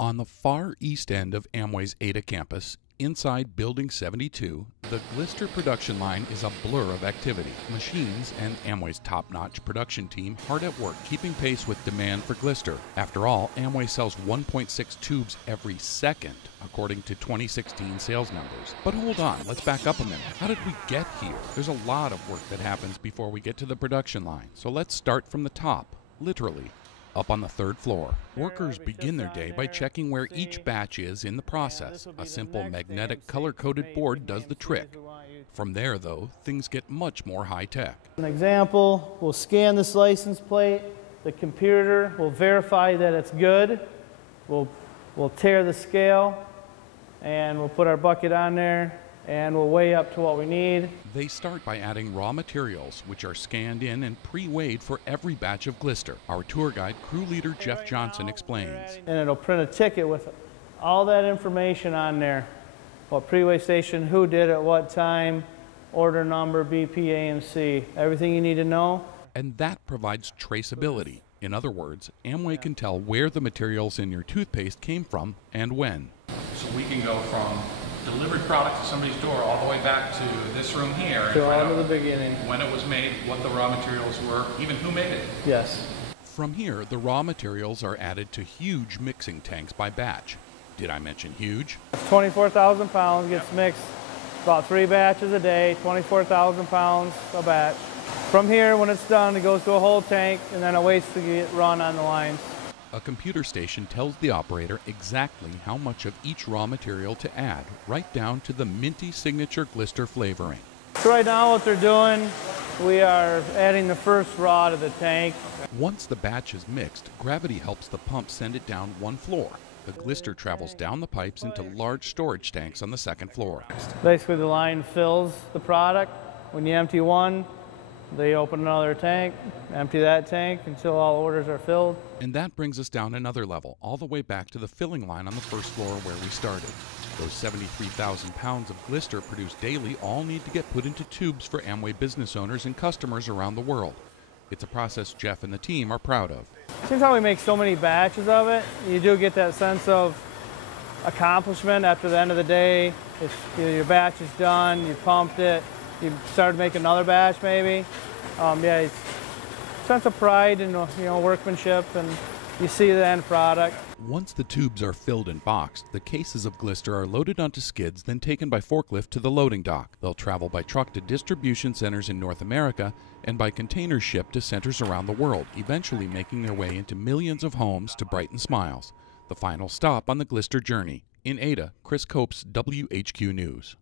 On the far east end of Amway's Ada campus, inside Building 72, the Glister production line is a blur of activity. Machines and Amway's top-notch production team hard at work keeping pace with demand for Glister. After all, Amway sells 1.6 tubes every second, according to 2016 sales numbers. But hold on, let's back up a minute. How did we get here? There's a lot of work that happens before we get to the production line. So let's start from the top, literally. Up on the third floor, workers begin their day by checking where each batch is in the process. A simple magnetic color-coded board does the trick. From there, though, things get much more high-tech. An example, we'll scan this license plate. The computer will verify that it's good. We'll tear the scale, and we'll put our bucket on there, and we'll weigh up to what we need. They start by adding raw materials, which are scanned in and pre-weighed for every batch of Glister. Our tour guide, crew leader Jeff Johnson, explains. And it'll print a ticket with all that information on there. What pre-weigh station, who did it, what time, order number, BP, AMC, everything you need to know. And that provides traceability. In other words, Amway can tell where the materials in your toothpaste came from and when. So we can go from delivered product to somebody's door all the way back to this room here. To all to the beginning. When it was made, what the raw materials were, even who made it. Yes. From here, the raw materials are added to huge mixing tanks by batch. Did I mention huge? 24,000 pounds gets mixed about 3 batches a day, 24,000 pounds a batch. From here, when it's done, it goes to a whole tank and then it waits to get run on the lines. A computer station tells the operator exactly how much of each raw material to add, right down to the minty signature Glister flavoring. So right now what they're doing, we are adding the first raw to the tank. Once the batch is mixed, gravity helps the pump send it down one floor. The Glister travels down the pipes into large storage tanks on the second floor. Basically the line fills the product. When you empty one, they open another tank, empty that tank until all orders are filled. And that brings us down another level, all the way back to the filling line on the first floor where we started. Those 73,000 pounds of Glister produced daily all need to get put into tubes for Amway business owners and customers around the world. It's a process Jeff and the team are proud of. Since how we make so many batches of it, you do get that sense of accomplishment after the end of the day. Your batch is done, you pumped it, you started making another batch maybe. Yeah, it's a sense of pride and workmanship, and you see the end product. Once the tubes are filled and boxed, the cases of Glister are loaded onto skids, then taken by forklift to the loading dock. They'll travel by truck to distribution centers in North America and by container ship to centers around the world, eventually making their way into millions of homes to brighten smiles. The final stop on the Glister journey. In Ada, Chris Copes, WHQ News.